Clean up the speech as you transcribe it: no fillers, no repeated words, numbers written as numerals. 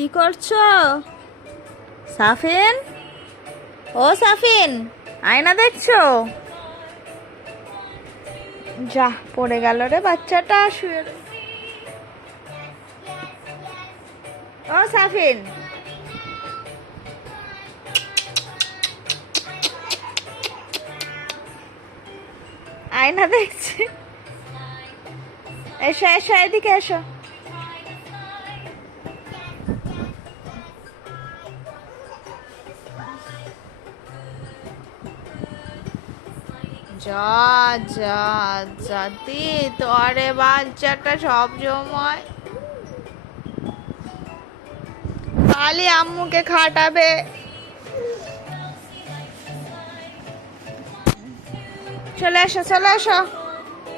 কি করছো সাফিন? ও সাফিন, আয়না দেখছো? যা পড়ে গেল রে বাচ্চাটা। শুয়ে ও সাফিন, আয়না দেখছি। এসো এসো, এদিকে এসো। যা যা জাতি তোরে বাচ্চাটা সব সময় খালি আম্মুকে খাটাবে। চলে এসো চলে এসো।